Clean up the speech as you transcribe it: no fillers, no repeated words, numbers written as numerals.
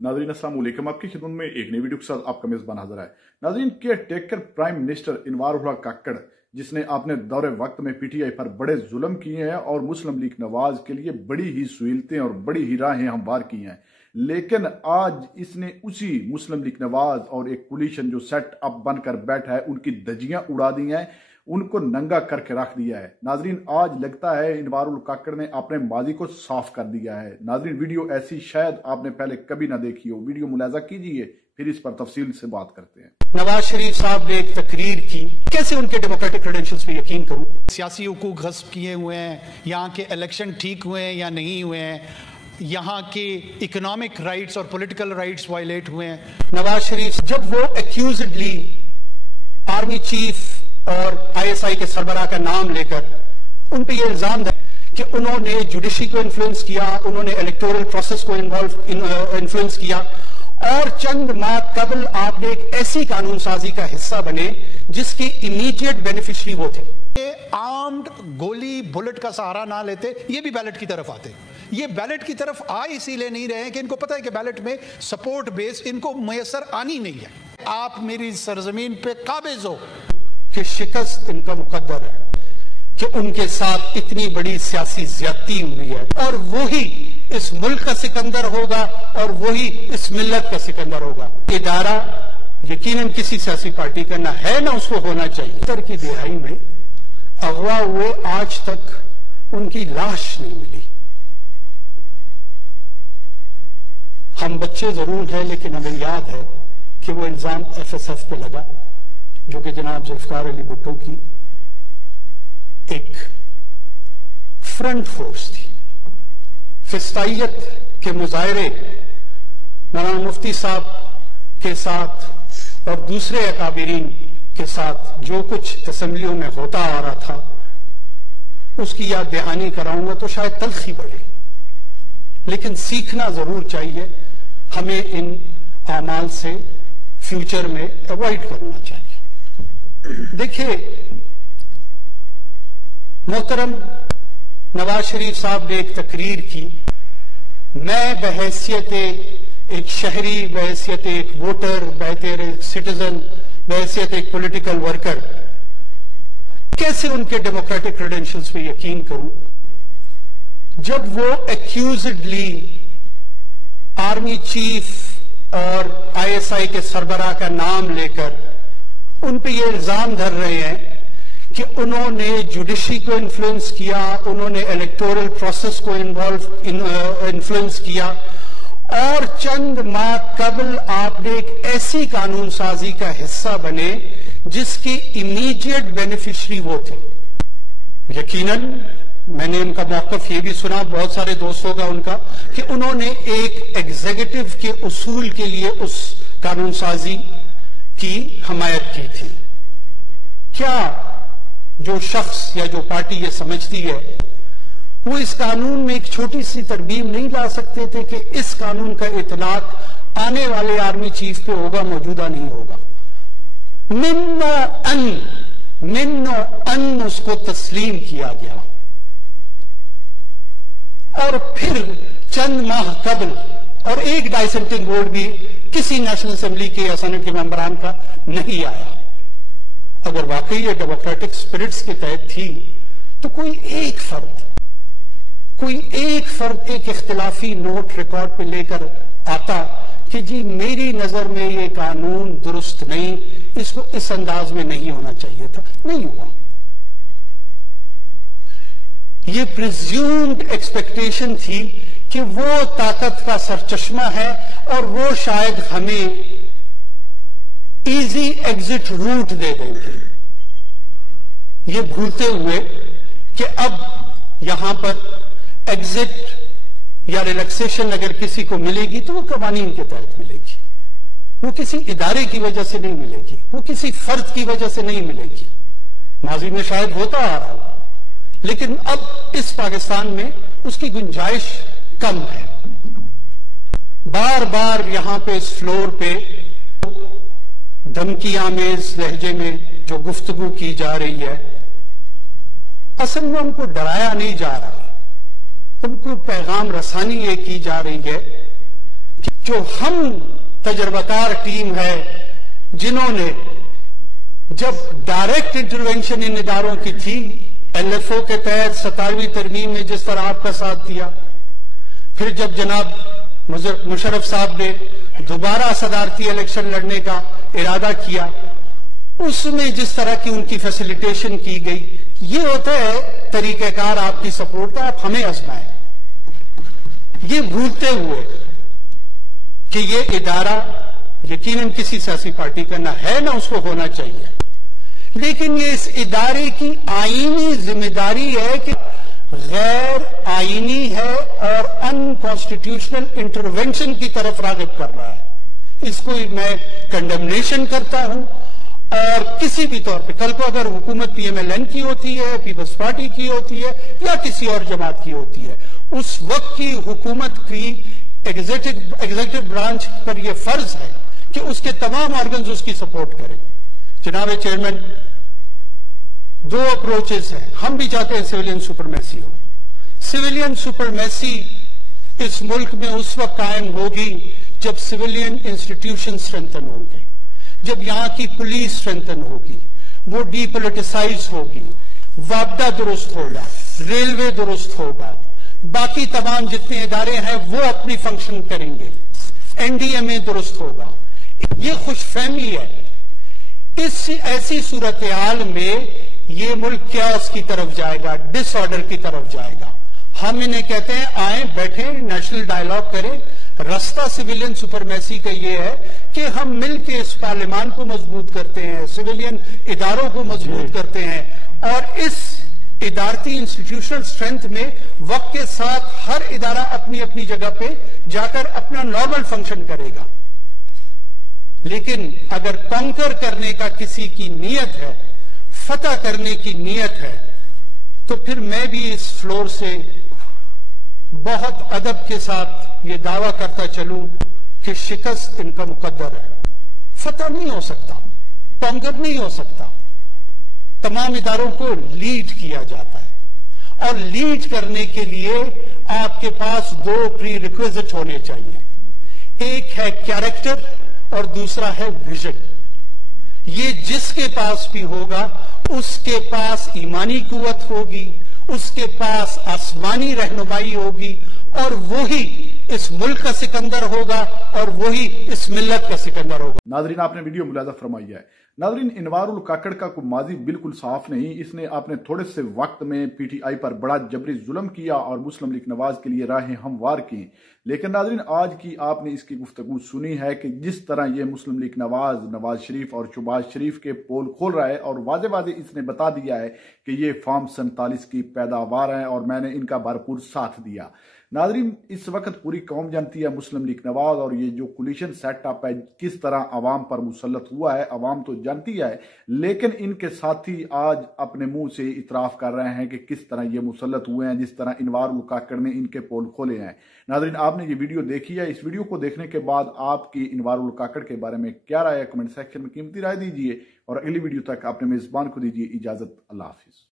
नाज़रीन अस्सलाम वालेकुम, आपकी खिदमत में एक नई वीडियो के साथ आपका मेज़बान हाजिर है। नाज़रीन, केयर टेकर प्राइम मिनिस्टर इनवारुल्लाह काकड़, जिसने अपने दौरे वक्त में पीटीआई पर बड़े जुल्म किए हैं और मुस्लिम लीग नवाज के लिए बड़ी ही सुहूलतें और बड़ी ही राहें हमवार की हैं, लेकिन आज इसने उसी मुस्लिम लीग नवाज और एक कोलिशन जो सेट अप बनकर बैठा है उनकी धज्जियां उड़ा दी हैं, उनको नंगा करके रख दिया है। नाजरीन, आज लगता है इनवारुल काकड़ ने अपने माजी को साफ कर दिया है। नाजरीन, वीडियो ऐसी शायद आपने पहले कभी ना देखी हो, वीडियो मुलाजा कीजिए, फिर इस पर तफसील से बात करते हैं। नवाज शरीफ साहब ने एक तकरीर की, कैसे उनके डेमोक्रेटिक क्रेडेंशियल्स पे यकीन करूं? सियासी हुकूक गस्ब किए हुए हैं, यहाँ के इलेक्शन ठीक हुए हैं या नहीं हुए हैं, यहाँ के इकोनॉमिक राइट्स और पॉलिटिकल राइट्स वायलेट हुए हैं। नवाज शरीफ जब वो एक्यूज्डली आर्मी चीफ और आईएसआई के सरबराह का नाम लेकर उन पे ये इल्जाम है कि उन्होंने जुडिशरी को इन्फ्लुएंस किया, उन्होंने इलेक्टोरल प्रोसेस को इन्फ्लुएंस किया, और चंद माह कबल आपने एक ऐसी कानून साजी का हिस्सा बने जिसके इमीडिएट बेनिफिशियरी वो थे। ये आर्म्ड गोली बुलेट का सहारा ना लेते, ये भी बैलेट की तरफ आते। ये बैलेट की तरफ आ इसीलिए नहीं रहे हैं कि इनको पता है कि बैलेट में सपोर्ट बेस इनको मैसर आनी नहीं है। आप मेरी सरजमीन पे काबिज हो कि शिकस्त इनका मुकद्दर है, कि उनके साथ इतनी बड़ी सियासी ज्यादती हुई है, और वही इस मुल्क का सिकंदर होगा और वही इस मिल्लत का सिकंदर होगा। इदारा यकीनन किसी सियासी पार्टी का ना है ना उसको होना चाहिए। उत्तर की दिहाई में अगवा हुए आज तक उनकी लाश नहीं मिली। हम बच्चे जरूर हैं, लेकिन हमें याद है कि वो इल्जाम एफएसएफ पे लगा, जो कि जनाब जुल्फकार अली भुट्टो की एक फ्रंट फोर्स थी। फिस्ताइयत के मुजाहरे मौलाना मुफ्ती साहब के साथ और दूसरे अकाबिरीन के साथ जो कुछ असेंबलियों में होता आ रहा था, उसकी याद दहानी कराऊंगा तो शायद तल्खी बढ़े, लेकिन सीखना जरूर चाहिए। हमें इन आमाल से फ्यूचर में अवॉइड करना चाहिए। देखिए मोहतरम, नवाज शरीफ साहब ने एक तकरीर की, मैं बहैसियत एक शहरी, बहैसियत एक वोटर, बहैसियत एक सिटीजन, बहैसियत एक पॉलिटिकल वर्कर कैसे उनके डेमोक्रेटिक क्रेडेंशियल्स पे यकीन करूं जब वो एक्यूज्डली आर्मी चीफ और आईएसआई के सरबराह का नाम लेकर उन पे ये इल्जाम धर रहे हैं कि उन्होंने जुडिशरी को इन्फ्लुएंस किया, उन्होंने इलेक्टोरल प्रोसेस को इन्फ्लुएंस किया, और चंद माह कबल आपने एक ऐसी कानून साजी का हिस्सा बने जिसके इमीडिएट बेनिफिशियरी वो थे। यकीनन मैंने उनका मौकफ ये भी सुना, बहुत सारे दोस्तों का उनका, कि उन्होंने एक एग्जीक्यूटिव के उसूल के लिए उस कानून साजी की हमायत की थी। क्या जो शख्स या जो पार्टी ये समझती है वो इस कानून में एक छोटी सी तरमीम नहीं ला सकते थे कि इस कानून का इतलाक आने वाले आर्मी चीफ पे होगा, मौजूदा नहीं होगा? मिन्नो अन उसको तस्लीम किया गया, और फिर चंद माह कबल और एक डाइसेंटिंग वोट भी किसी नेशनल असेंबली के या सेनेट के मेंबरान का नहीं आया। अगर वाकई ये डेमोक्रेटिक स्पिरिट्स के तहत थी तो कोई एक फर्द एक इख्तिलाफी नोट रिकॉर्ड पे लेकर आता कि जी मेरी नजर में ये कानून दुरुस्त नहीं, इसको इस अंदाज में नहीं होना चाहिए था, नहीं हुआ। ये प्रिज्यूम्ड एक्सपेक्टेशन थी कि वो ताकत का सरचश्मा है और वो शायद हमें इजी एग्जिट रूट दे देंगे, ये भूलते हुए कि अब यहां पर एग्जिट या रिलैक्सेशन अगर किसी को मिलेगी तो वो कवानीन के तहत मिलेगी, वो किसी इदारे की वजह से नहीं मिलेगी, वो किसी फर्द की वजह से नहीं मिलेगी। माजी में शायद होता आ रहा हो, लेकिन अब इस पाकिस्तान में उसकी गुंजाइश कम है। बार बार यहां पे इस फ्लोर पे धमकी आमेज लहजे में जो गुफ्तगू की जा रही है, असल में उनको डराया नहीं जा रहा, उनको पैगाम रसानी ये की जा रही है जो हम तजर्बाकार टीम है जिन्होंने जब डायरेक्ट इंटरवेंशन इन इदारों की थी, LFO के तहत 27वीं तरमीम में जिस तरह आपका साथ दिया, फिर जब जनाब मुशर्रफ साहब ने दोबारा सदारती इलेक्शन लड़ने का इरादा किया, उसमें जिस तरह की उनकी फैसिलिटेशन की गई, ये होता है तरीक़ेकार आपकी सपोर्ट का, आप हमें आजमाएं। ये भूलते हुए कि ये इदारा यकीनन किसी सियासी पार्टी का ना है ना उसको होना चाहिए, लेकिन ये इस इदारे की आईनी जिम्मेदारी है कि गैर आईनी है और अनकॉन्स्टिट्यूशनल इंटरवेंशन की तरफ राग़िब कर रहा है। इसको मैं कंडेमनेशन करता हूं, और किसी भी तौर पे कल को अगर हुकूमत PMLN की होती है, पीपल्स पार्टी की होती है या किसी और जमात की होती है, उस वक्त की हुकूमत की एग्जीक्यूटिव ब्रांच पर यह फर्ज है कि उसके तमाम ऑर्गन्स उसकी सपोर्ट करें। जनाब चेयरमैन, दो अप्रोचेस हैं। हम भी चाहते हैं सिविलियन सुपरमेसी हो। सिविलियन सुपरमेसी इस मुल्क में उस वक्त कायम होगी जब सिविलियन इंस्टीट्यूशन स्ट्रेंथन होंगे, जब यहां की पुलिस स्ट्रेंथन होगी, वो डीपोलिटिसाइज होगी, वापडा दुरुस्त होगा, रेलवे दुरुस्त होगा, बाकी तमाम जितने इदारे हैं वो अपनी फंक्शन करेंगे, NDMA दुरुस्त होगा। ये खुशफहमी है। इस ऐसी सूरत हाल में ये मुल्क क्यास की तरफ जाएगा, डिसऑर्डर की तरफ जाएगा। हम इन्हें कहते हैं आए बैठे नेशनल डायलॉग करें। रास्ता सिविलियन सुपरमेसी का ये है कि हम मिलकर इस पार्लियामान को मजबूत करते हैं, सिविलियन इदारों को मजबूत करते हैं, और इस इदारती इंस्टीट्यूशनल स्ट्रेंथ में वक्त के साथ हर इदारा अपनी अपनी जगह पे जाकर अपना नॉर्मल फंक्शन करेगा। लेकिन अगर कॉन्कर करने का किसी की नीयत है, फतह करने की नीयत है, तो फिर मैं भी इस फ्लोर से बहुत अदब के साथ ये दावा करता चलूं कि शिकस्त इनका मुकद्दर है। फतह नहीं हो सकता, कॉन्कर नहीं हो सकता। तमाम इदारों को लीड किया जाता है, और लीड करने के लिए आपके पास दो प्री रिक्विजिट होने चाहिए। एक है कैरेक्टर और दूसरा है विजन। ये जिसके पास भी होगा उसके पास ईमानी कुव्वत होगी, उसके पास आसमानी रहनुमाई होगी, और वही इस मुल्क का सिकंदर होगा और वही इस मिल्लत का सिकंदर होगा। नाजरीन, आपने वीडियो मुलाजा फरमाई है। नाजरीन, इनवारुल काकड़ का कोई माजी बिल्कुल साफ नहीं। इसने अपने थोड़े से वक्त में PTI पर बड़ा जबरी जुल्म किया और मुस्लिम लीग नवाज के लिए राहें हमवार की। लेकिन नाजरीन, आज की आपने इसकी गुफ्तगू सुनी है कि जिस तरह ये मुस्लिम लीग नवाज शरीफ और शहबाज शरीफ के पोल खोल रहा है, और वाजे वाजे इसने बता दिया है कि ये फार्म 47 की पैदावार है और मैंने इनका भरपूर साथ दिया। नाजरीन, इस वक्त पूरी कौम जानती है मुस्लिम लीग नवाज और ये जो कोलिशन सेटअप है किस तरह अवाम पर मुसल्लत हुआ है, अवाम तो जानती है, लेकिन इनके साथी आज अपने मुंह से इतराफ कर रहे हैं कि किस तरह ये मुसल्लत हुए हैं, जिस तरह इनवारुल काकड़ ने इनके पोल खोले हैं। नाजरीन, आपने ये वीडियो देखी है। इस वीडियो को देखने के बाद आपकी इनवारुल काकड़ के बारे में क्या राय है, कमेंट सेक्शन में कीमती राय दीजिए, और अगली वीडियो तक अपने मेजबान को दीजिए इजाजत। अल्लाह हाफिज।